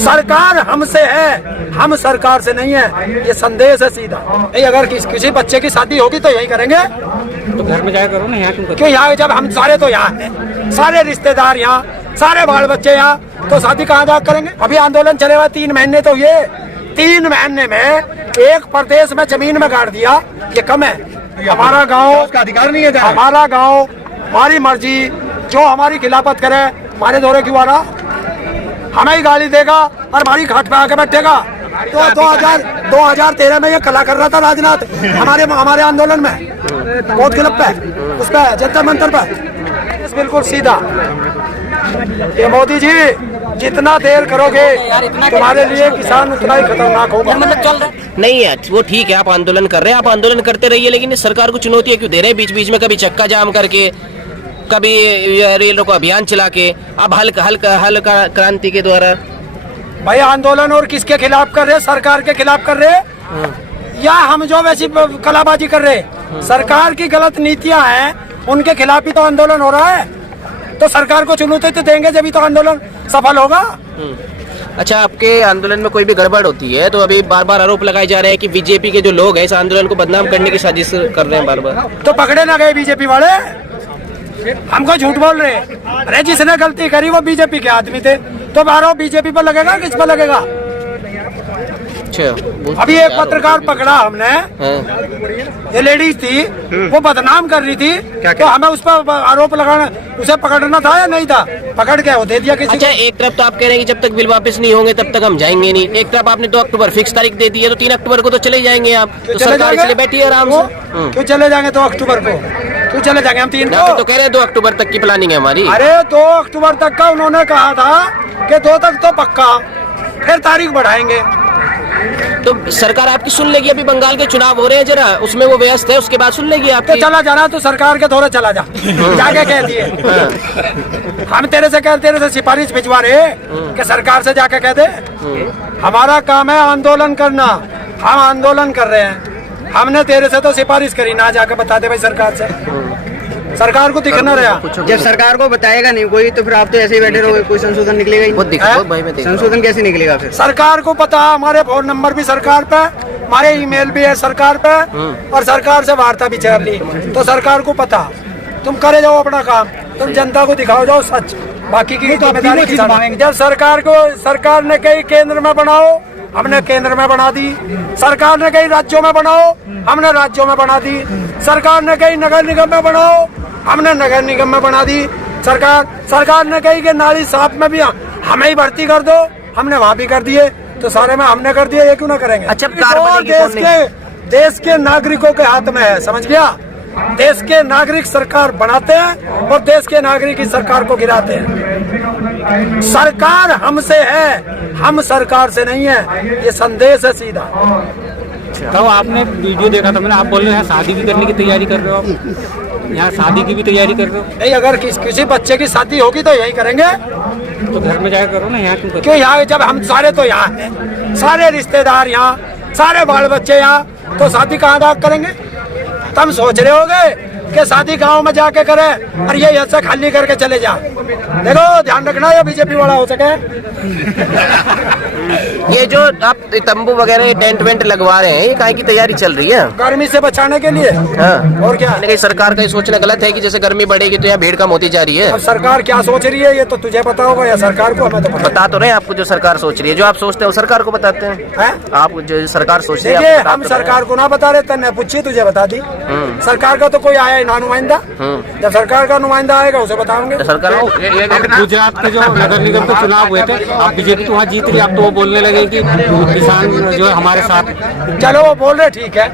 सरकार हमसे है, हम सरकार से नहीं है, ये संदेश है सीधा। नहीं, अगर किसी बच्चे की शादी होगी तो यही करेंगे, तो घर में जाया करो ना, यहाँ क्यों? यहाँ जब हम सारे तो यहाँ हैं, सारे रिश्तेदार यहाँ, सारे बाल बच्चे यहाँ, तो शादी कहाँ जा करेंगे? अभी आंदोलन चले हुए 3 महीने तो ये 3 महीने में एक प्रदेश में जमीन में गाड़ दिया, ये कम है? हमारा गाँव का अधिकार नहीं है, हमारा गाँव, हमारी मर्जी, जो हमारी खिलाफत करे हमारे दौरे क्यों आ रहा? हमें ही गाली देगा और हमारी घाट पे आके बैठेगा। तो 2013 में ये कला कर रहा था राजनाथ हमारे आंदोलन में, बहुत क्लब पे, उस पे जंतर मंतर पे, बिल्कुल सीधा। ये मोदी जी जितना देर करोगे तुम्हारे लिए किसान उतना ही खतरनाक होगा। नहीं है वो ठीक है, आप आंदोलन कर रहे हैं, आप आंदोलन करते रहिए, लेकिन सरकार को चुनौतियां क्यों दे रहे हैं? बीच बीच में कभी चक्का जाम करके, कभी रेल रोको अभियान चला के, अब हल क्रांति के द्वारा। भाई आंदोलन और किसके खिलाफ कर रहे? सरकार के खिलाफ कर रहे, या हम जो वैसी कलाबाजी कर रहे? सरकार की गलत नीतियां हैं, उनके खिलाफ ही तो आंदोलन हो रहा है। तो सरकार को चुनौती तो देंगे जब ही तो आंदोलन सफल होगा। अच्छा, आपके आंदोलन में कोई भी गड़बड़ होती है तो अभी बार बार आरोप लगाए जा रहे हैं कि बीजेपी के जो लोग हैं इस आंदोलन को बदनाम करने की साजिश कर रहे हैं बार बार। तो पकड़े ना गए बीजेपी वाले? हमको झूठ बोल रहे? अरे जिसने गलती करी वो बीजेपी के आदमी थे, तो आरोप बीजेपी पर लगेगा, किस पर लगेगा? अभी एक पत्रकार पकड़ा हमने, ये लेडीज थी, वो बदनाम कर रही थी, तो हमें उस पर आरोप लगाना, उसे पकड़ना था या नहीं था? पकड़ के वो दे दिया किसी। अच्छा, एक तरफ तो आप कह रहे हैं कि जब तक बिल वापस नहीं होंगे तब तक हम जाएंगे नहीं, एक तरफ आपने 2 अक्टूबर फिक्स तारीख दे दी है, तो 3 अक्टूबर को तो चले जाएंगे आप, तो सरकार इसलिए बैठी है आराम से। क्यों चले जाएंगे 2 अक्टूबर को? क्यों चले जाएंगे? हम 3 को तो कह रहे हैं 2 अक्टूबर तक की प्लानिंग है हमारी। अरे 2 अक्टूबर तक का उन्होंने कहा था कि 2 तक तो पक्का, फिर तारीख बढ़ाएंगे। तो सरकार आपकी सुन लेगी? अभी बंगाल के चुनाव हो रहे हैं, जरा उसमें वो व्यस्त है, उसके बाद सुन लेगी आपकी। तो चला जाना, तो सरकार के दौरे चला जा, जाके कह दिए हम तेरे से सिफारिश भिजवा रहे कि सरकार से जाके कह दे। हमारा काम है आंदोलन करना, हम आंदोलन कर रहे हैं, हमने तेरे से तो सिफारिश करी, ना जाके बता दे भाई सरकार से। सरकार को दिखना रहा। जब सरकार को बताएगा नहीं कोई, तो फिर आप तो ऐसे ही बैठे रहोगे, कोई संशोधन निकलेगा ही नहीं। संशोधन कैसे निकलेगा फिर? सरकार को पता, हमारे फोन नंबर भी सरकार पे, हमारे ईमेल भी है सरकार पे, और सरकार से वार्ता भी चल रही, तो सरकार को पता। तुम करे जाओ अपना काम, तुम जनता को दिखाओ जाओ सच, बाकी की जिम्मेदारी किसान। जब सरकार ने कई केंद्र में बनाओ, हमने केंद्र में बना दी। सरकार ने कई राज्यों में बनाओ, हमने राज्यों में बना दी। सरकार ने कई नगर निगम में बनाओ, हमने नगर निगम में बना दी। सरकार ने कही कि नाली साफ में भी हमें ही भर्ती कर दो, हमने वहाँ भी कर दिए, तो सारे में हमने कर दिए, ये क्यों ना करेंगे? अच्छा, देश के नागरिकों के हाथ में है, समझ गया? देश के नागरिक सरकार बनाते हैं और देश के नागरिक ही सरकार को गिराते हैं। सरकार हमसे है, हम सरकार से नहीं है, ये संदेश है सीधा। तो आपने वीडियो देखा था मैंने, आप बोल रहे हैं शादी भी करने की तैयारी कर रहे हो आप, यहाँ शादी की भी तैयारी कर रहे हो? नहीं, अगर किसी बच्चे की शादी होगी तो यही करेंगे, तो घर में जाया करो ना, यहाँ क्यों? यहाँ जब हम सारे तो यहाँ हैं, सारे रिश्तेदार यहाँ, सारे बाल बच्चे यहाँ, तो शादी कहाँ जा करेंगे? तुम सोच रहे होगे कि शादी गांव में जाके करें और ये ऐसा खाली करके चले जा। देखो ध्यान रखना, ये बीजेपी वाला हो सके। ये जो आप तंबू वगैरह टेंट वेंट लगवा रहे हैं, ये काहे की तैयारी चल रही है? गर्मी से बचाने के लिए। हाँ। और क्या? लेकिन सरकार का ये सोचना गलत है कि जैसे गर्मी बढ़ेगी तो यहाँ भीड़ कम होती जा रही है। अब सरकार क्या सोच रही है ये तो तुझे पता होगा, या सरकार को? हमें तो बता तो रहे हैं आपको, जो सरकार सोच रही है, जो आप सोचते हैं सरकार को बताते हैं। आप जो सरकार सोच रही है, हम सरकार को ना बता रहे, तन्ने पूछी तुझे बता दी। सरकार का तो कोई आया ही ना नुमाइंदा, जब सरकार का नुमाइंदा आएगा उसे बताओगे। सरकार गुजरात के जो नगर निगम के चुनाव हुए थे, अब बीजेपी तो वहाँ जीत रही, अब तो वो बोलने लगे कि किसान जो है हमारे साथ। चलो वो बोल रहे ठीक है,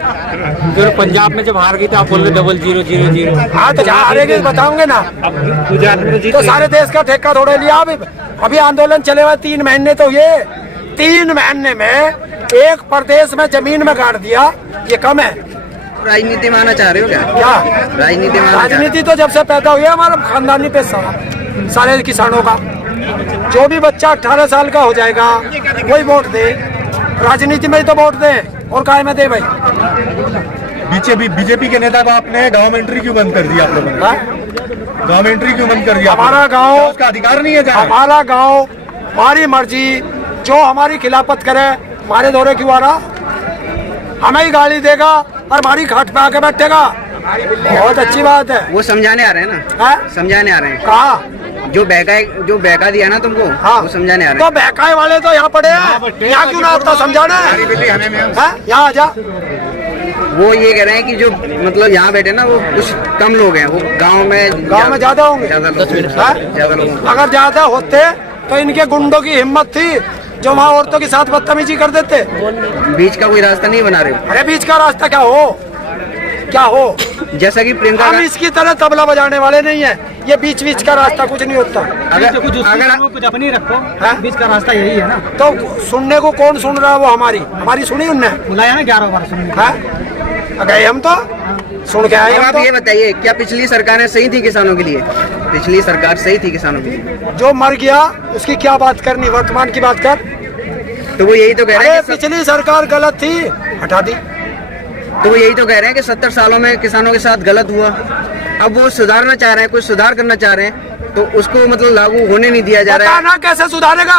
जो पंजाब में जब हार गई थी आप बोल रहे 0000। हाँ तो जहाँ हारेंगे बताऊंगे ना। गुजरात में तो सारे देश का ठेका थोड़े लिया। अभी आंदोलन चले हुए 3 महीने, तो ये 3 महीने में एक प्रदेश में जमीन में गाड़ दिया, ये कम है? राजनीति में आना चाह रहे हो क्या? क्या राजनीति तो जब से पैदा हुई है हमारा खानदानी पेशा सारे किसानों का। जो भी बच्चा 18 साल का हो जाएगा वही वोट दे, राजनीति में ही तो वोट दे, और काय में दे भाई? बीजेपी के नेता को आपने गाँव एंट्री क्यों बंद कर दिया? आप लोगों ने गाँव एंट्री क्यों बंद कर दिया? हमारा गाँव का अधिकार नहीं है? हमारा गाँव, हमारी मर्जी, जो हमारी खिलाफत करे, हमारे दौरे क्यों आ रहा, हमें ही गाली देगा और हमारी खाट पे आके बैठेगा। बहुत अच्छी बात है। वो समझाने आ रहे हैं ना, है? समझाने आ रहे हैं। कहा जो बहका दिया ना तुमको, हाँ, वो समझाने आ रहे तो हैं। बहकाए वाले तो यहाँ पड़े हैं, यहाँ क्यों ना आता समझाना है? यहाँ आ जा। वो ये कह रहे हैं कि जो मतलब यहाँ बैठे ना वो कुछ कम लोग हैं, वो गांव में ज्यादा होंगे। ज्यादा लोग हैं। ज्यादा लोग हैं। अगर ज्यादा होते तो इनके गुंडों की हिम्मत थी जो वहाँ औरतों के साथ बदतमीजी कर देते। बीच का कोई रास्ता नहीं बना रहे हो। अरे बीच का रास्ता क्या हो, क्या हो? जैसा कि प्रियंका हम इसकी तरह तबला बजाने वाले नहीं है, ये बीच बीच का रास्ता कुछ नहीं होता। अगर कुछ अपनी रखो, बीच का रास्ता यही है ना। तो सुनने को कौन सुन रहा है? वो हमारी सुनी उनने, बुलाया ना 11 बार सुनने। गए हम तो सुन के आए अब हम आप तो। ये बताइए, क्या पिछली सरकारें सही थी किसानों के लिए? पिछली सरकार सही थी किसानों के लिए? जो मर गया उसकी क्या बात करनी, वर्तमान की बात कर। तो वो यही तो कह रहे अरे हैं कि पिछली सरकार गलत थी, हटा दी। तो वो यही तो कह रहे हैं कि 70 सालों में किसानों के साथ गलत हुआ। अब वो सुधारना चाह रहे हैं, कुछ सुधार करना चाह रहे हैं, तो उसको मतलब लागू होने नहीं दिया जा रहा है। बताना कैसे सुधारेगा,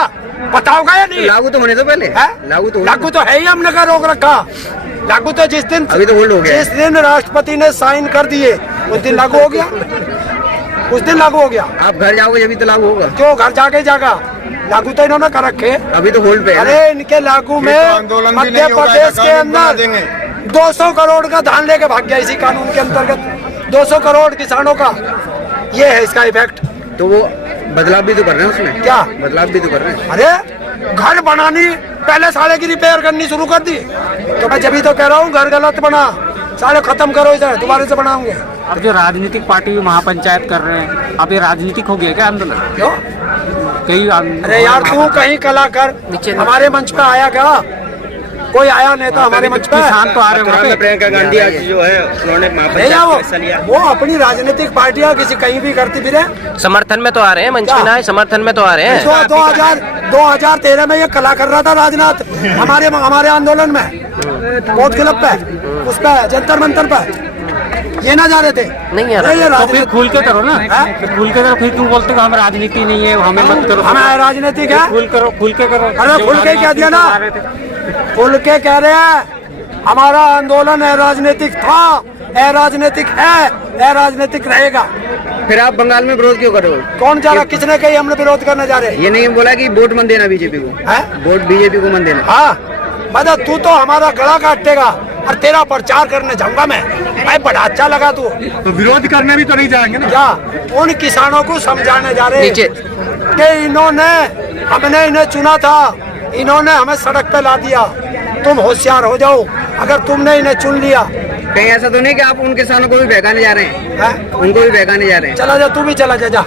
बताओगा या नहीं? लागू तो होने दो पहले। है? लागू तो है ही, हमने का रोक रखा। लागू तो जिस दिन, अभी तो होल्ड हो गया है। जिस दिन राष्ट्रपति ने साइन कर दिए उस दिन लागू हो गया, उस दिन लागू हो गया। आप घर जाओगे जब तो लागू होगा। क्यों घर जाके जागा, लागू तो इन्होंने कर रखे। अभी तो होल्ड पे है ना। अरे इनके लागू में मध्य प्रदेश के अंदर 200 करोड़ का धान लेके भाग गया इसी कानून के अंतर्गत। 200 करोड़ किसानों का, ये है इसका इफेक्ट। तो वो बदलाव भी तो कर रहे हैं उसमें। क्या बदलाव भी तो कर रहे हैं? अरे घर बनानी, पहले साले की रिपेयर करनी शुरू कर दी। तो मैं जब तो कह रहा हूँ घर गलत बना, साले खत्म करो, इधर दोबारा से बनाऊंगे। अब जो राजनीतिक पार्टी भी महापंचायत कर रहे हैं, अब ये राजनीतिक हो गया क्या आंदोलन? क्यों? कई अरे यार तू कहीं कलाकार हमारे मंच पे आया क्या? कोई आया नेता हमारे मंच पे? किसान तो आ रहे हैं। प्रियंका गांधी आज जो है उन्होंने वो अपनी राजनीतिक पार्टियां किसी कहीं भी करती फिरे। समर्थन में तो आ रहे हैं, मंच पे ना है, समर्थन में तो आ रहे हैं। 2013 में ये कला कर रहा था राजनाथ हमारे आंदोलन में, कोर्ट क्लब पे, उस पे जंतर मंतर पे, ये ना जा रहे थे। नहीं आ रहा। ये तो फिर खुल के करो ना, फिर खुल के करो। फिर क्यों बोलते हो हम राजनीति नहीं है, हमें मत करो? हमें राजनीतिक है, खुल करो, खुल के करो। अरे खुल के क्या दिया ना, खुल के कह रहे हैं हमारा आंदोलन अराजनीतिक था, अराजनीतिक है, अराजनीतिक रहेगा। फिर आप बंगाल में विरोध क्यों कर रहे हो? कौन जा रहा, किसने कही हमने विरोध करने जा रहे हैं? ये नहीं बोला कि वोट मत देना बीजेपी को? है? वोट बीजेपी को मत देना। हाँ मतलब तू तो हमारा गला काटेगा और तेरा प्रचार करने जाऊंगा मैं। भाई बड़ा अच्छा लगा तू। तो विरोध करने भी तो नहीं जाएंगे ना? क्या उन किसानों को समझाने जा रहे नीचे। कि इन्होंने, हमने इन्हें चुना था, इन्होंने हमें सड़क पे ला दिया, तुम होशियार हो जाओ अगर तुमने इन्हें चुन लिया। कहीं ऐसा तो नहीं कि आप उन किसानों को भी बहकाने जा रहे हैं? है? उनको भी बहकाने जा रहे हैं? चला जा, तू भी चला जा।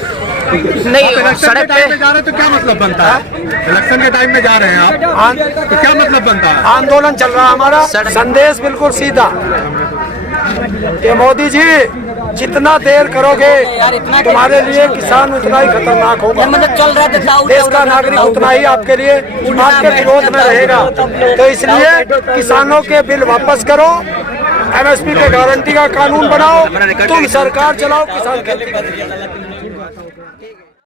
नहीं, इलेक्शन के सड़क टाइम पे में जा रहे हैं तो क्या मतलब बनता है? इलेक्शन के टाइम में जा रहे हैं आप, तो क्या मतलब बनता है? आंदोलन चल रहा है हमारा, संदेश बिल्कुल सीधा। ये मोदी जी जितना देर करोगे तुम्हारे लिए किसान उतना ही खतरनाक होगा, देश का नागरिक उतना ही आपके लिए आपके विरोध में रहेगा। तो इसलिए किसानों के बिल वापस करो, MSP पे गारंटी का कानून बनाओ, तुम सरकार चलाओ, किसान खेती करें।